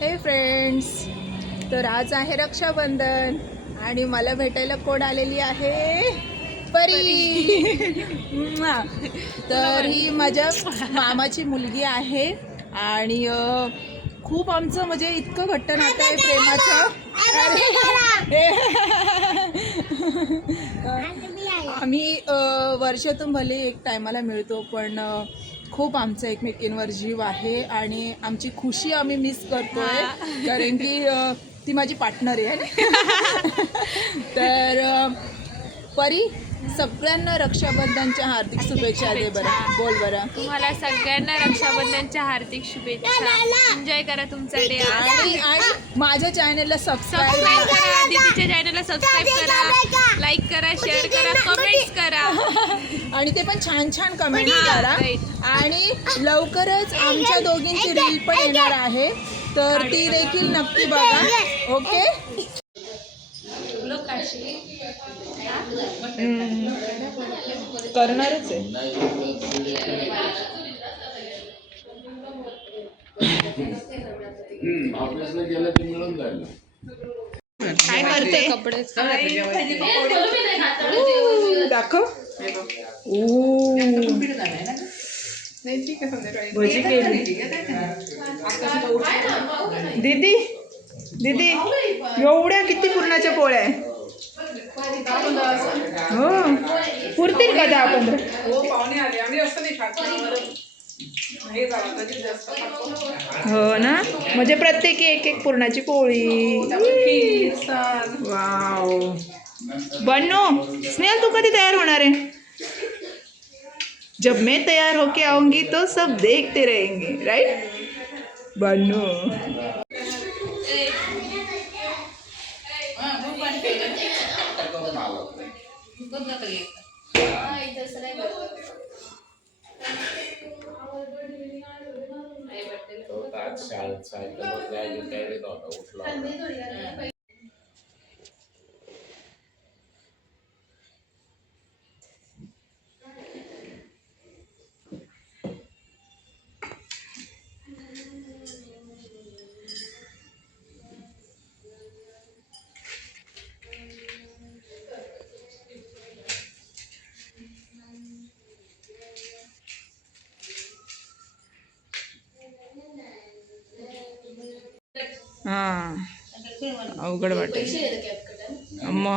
हे फ्रेंड्स, तर आज आहे रक्षाबंधन आणि मला भेटायला कोण आलेली आहे? परी. तर ही माझ्या मामाची मुलगी आहे आणि खूप आमचं म्हणजे इतकं घट्ट नातं आहे प्रेमाचं. आम्ही वर्षातून भले एक टायमाला मिळतो, पण खूप आमचा एकमेकींवर जीव आहे आणि आमची खुशी आम्ही मिस करतोय, कारण की ती माझी पार्टनर आहे. तर परी, सगळ्यांना रक्षाबंधनच्या हार्दिक शुभेच्छा दे बरं. बोल बरं. तुम्हाला सगळ्यांना रक्षाबंधनच्या हार्दिक शुभेच्छा. एन्जॉय करा तुमचा डे. आणि माझ्या चॅनलला सबस्क्राईब करा, दीदीच्या चॅनलला सबस्क्राईब करा, लाईक करा, शेअर करा, कमेंट्स करा आणि ते पण छान छान कमेंट करा. आणि लवकरच आमच्या दोघींची रील पण येणार आहे, तर ती देखील नक्की बघा. ओके. करणारच आहे. काय करते? कपडे दाखव. भजी केली दीदी. दीदी, एवढ्या किती पुरणाच्या पोळ्या आहे? हो, पुरतील का 10-15? हो ना, म्हणजे प्रत्येकी एक पुरणाची पोळी. वाव. बनू, स्नेहल तू कधी तयार होणार आहे? जब मैं तैयार होके आऊंगी तो सब देखते रहेंगे, राइट बनू? हां, अवघड वाटेल. अम्मा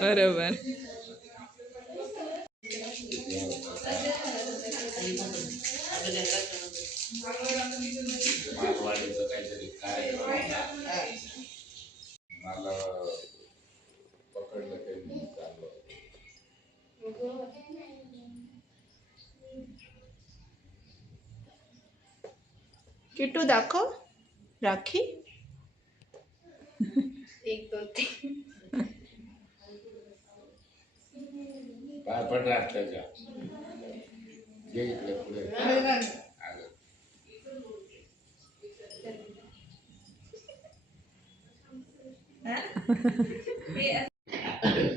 बरोबर. किट्टू दाखव राखी. 1 2 3 पाय पड रात्याच्या घे इकडे पुढे.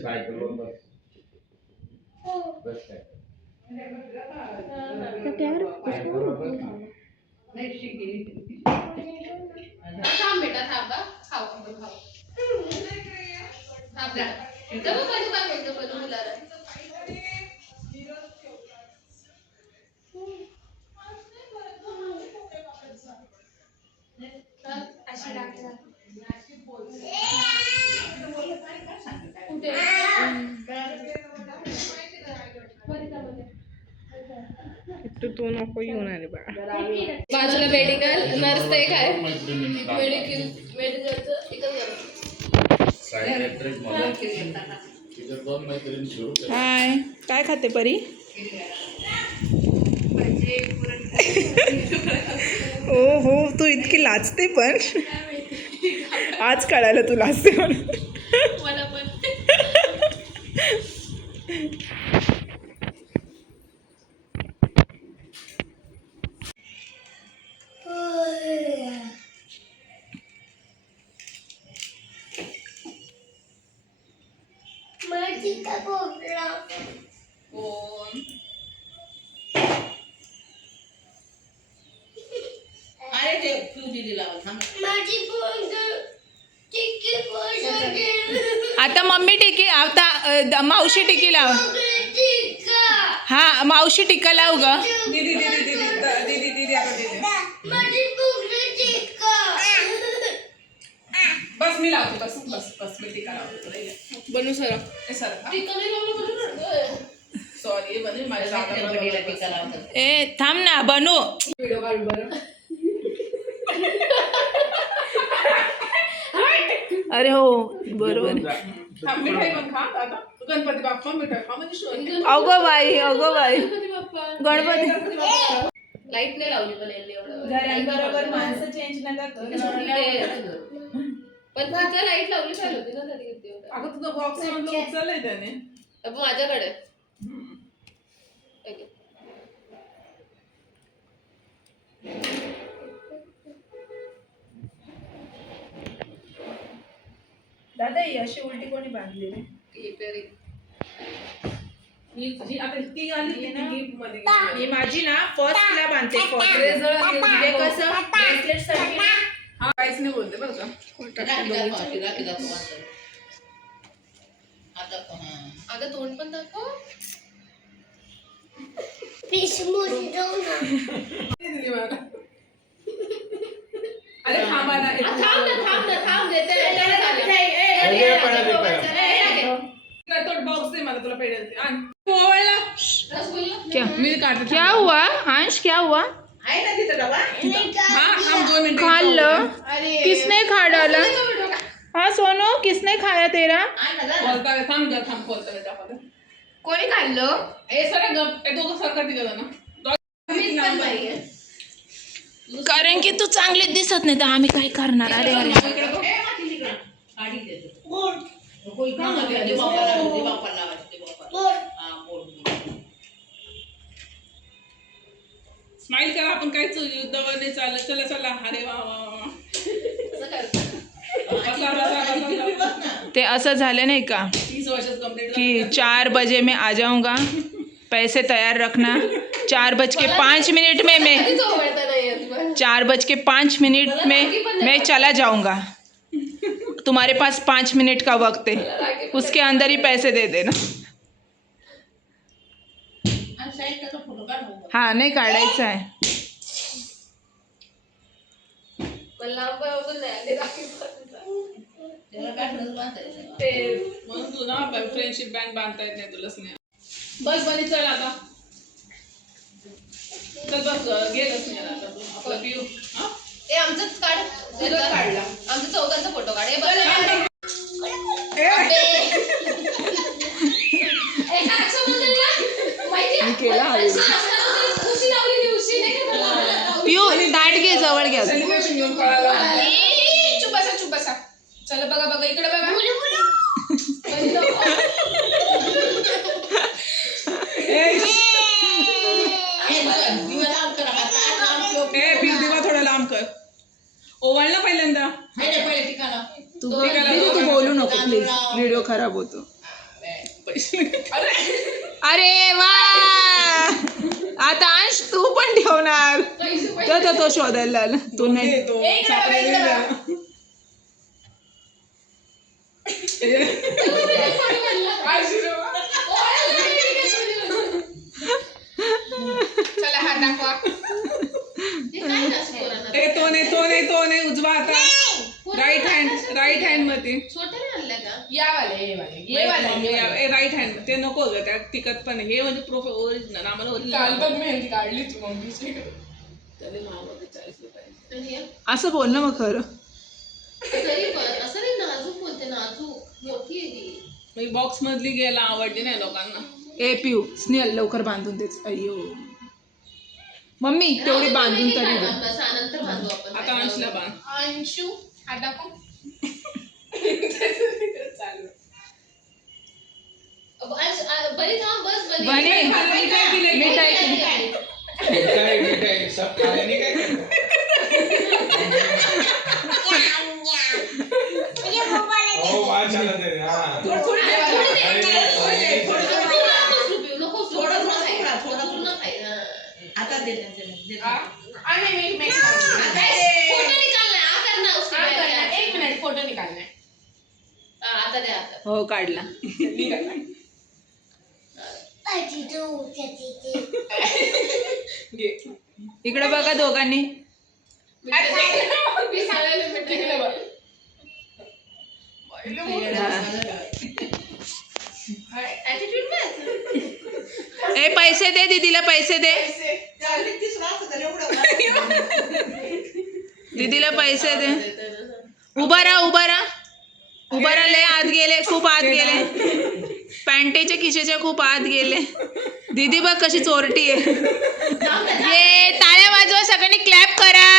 सायकलवर बस. बस सायकल. थांब बेटा, थांब. खाऊ खाऊ थांब बेटा. जब पण काय बोलतो पण मुलाला अशी लागते. तू नको येऊन आले बा. बाजूला मेडिकल नर्स ते काय मेडिकलचं हाय, काय खाते परी? हो हो, तू इतकी लाजते पण. आज कळालं तुला असते म्हणून. मला पण. आता मम्मी टिकी आता मावशी टिकी लाव. हा मावशी टिका लाव ग. बस मी लावते. बस बस बस मी टिका लावते. बनू सर सॉरी बनू माझ्या. ए थांब ना बनू. व्हिडिओ काढू बरं. अरे हो बरोबर. मिठाई पण खा दादा. गणपती बाप्पा मिठाई खा म्हणजे अगो बाई गणपती. लाईट नाही लावली पण यांनी एवढं. घरांबरोबर माणसं चेंज नका करू. पण तिथं लाईट लावली पाहिजे होती ना तरी किती होतं. अगं तुझं बॉक्स उचललंय त्याने. अब माझ्याकडे ओके. दादा ही अशी उलटी कोणी बांधली रे? आता ती आली ना गिफ्ट मध्ये. ही माझी ना फर्स्टला बांधते. म्हणजे कसं ब्रेसलेट साठी ना. हा काहीच नाही बोलते बरं का. अगं तोंड पण दाखव. दिली मला. अरे थांबा ना. थांब देते. तो बॉक्स दे मला तुला पेढे देते. आण. क्या मी काढते. क्या हुआ अंश क्या हुआ? आहे ना तिथं डबा. हाँ हम 2 मिनट खा लो. किसने खा डाला? हाँ सोनू किसने खाया तेरा? बोलता है थांब जा थांब बोलता है दाखव. कोणी खाल्लं? ए सर गप ए दोघं सरकार तिघं ना. कारण की तू चांगली दिसत नाही तर आम्ही काय करणार. अरे अरे स्माइल करा. आपण काहीच युद्धावर नाही चाललं. चला चला. अरे वा वा वा. ते असं झालं नाही का 30 वर्षात कंप्लीट कि 4 बजे मैं आ जाऊंगा, पैसे तैयार रखना. 4:05 में मैं 4:05 में मैं चला जाऊंगा. तुम्हारे पास 5 मिनट का वक्त है, उसके अंदर ही पैसे दे देना. हाँ नहीं काढायचा आहे. म्हणून तू ना फ्रेंडशिप बँड बांधता येत नाही तुलाच नाही. बस बनी चल आता. चल बस गेलंच नाही आता तू. आपलं पिऊ. हा ए आमचंच काढ. काढला. आमच्या चौघांचा फोटो काढ. ए पिऊ ताट घे जवळ घ्या. सेलिब्रेशन घेऊन पळाला. चुप बसा. चल बघा इकडे बघा. ए पिऊ दिवा थोडा लांब कर. ओवाळ ना पहिल्यांदा. तू बोलू नको प्लीज, व्हिडिओ खराब होतो. अरे वा आता अंश तू पण ठेवणार. तो शोधायला आला. तू नाही. चला हा दाखवा. तो नाही उजवा हात. राईट हँड मध्ये. छोटे नाही आणलं का? ये वाले. राईट हँड ते नको ग. त्यात तिखट पण हे म्हणजे प्रोफे ओरिजिनल. आम्हाला ओरिजिनल मेहंदी काढली तू मम्मीची. त्याला नाव 40 रुपये. असं बोल ना मग खरं. तरी पण असं नाही नाजूक बोलते. नाजूक मोठी आहे ती. बॉक्स मधली घ्यायला आवडली नाही लोकांना. ए पिऊ स्नेहल लवकर बांधून देच. अय्यो मम्मी तेवढी बांधून तरी दे. नंतर बांधू आपण. आता अंशला बांध. अंशू हा टाकू. बरी थांब बस बरी बनी मिठाई मिठाई सब खाने नहीं काय करणार? हो बाळ चालत आहे हा आता दे एक मिनिट फोटो निकालना है. आता द्या आता हो काढला इकडे बघा दोघांनी ए पैसे दे दीदीला पैसे दे दीदीला पैसे दे उभा राहा लय आत गेले खूप आत गेले पॅन्टेच्या खिशेच्या खूप आत गेले दीदी बघ कशी चोरटी आहे ये टाळ्या वाजवा सगळ्यांनी क्लॅप करा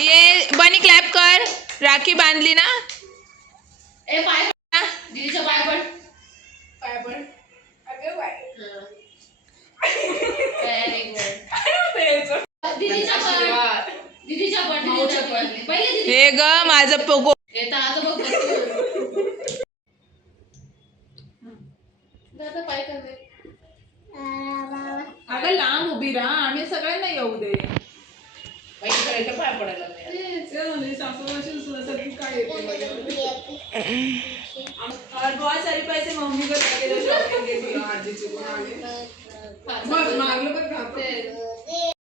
ये बनी क्लॅप कर राखी बांधली ना ए पाय पड. दीदीचा पाय पड दीदीचा पड पहिले दीदी हे ग माझं पोगो येता आता बघ दादा पाय करते अगं लांब उभी राहा आम्ही सगळ्यांना येऊ दे पैसे करायचं पाय पडायला लागले. और बहुत सारे पैसे मम्मी को लगे जो शॉपिंग के लिए फार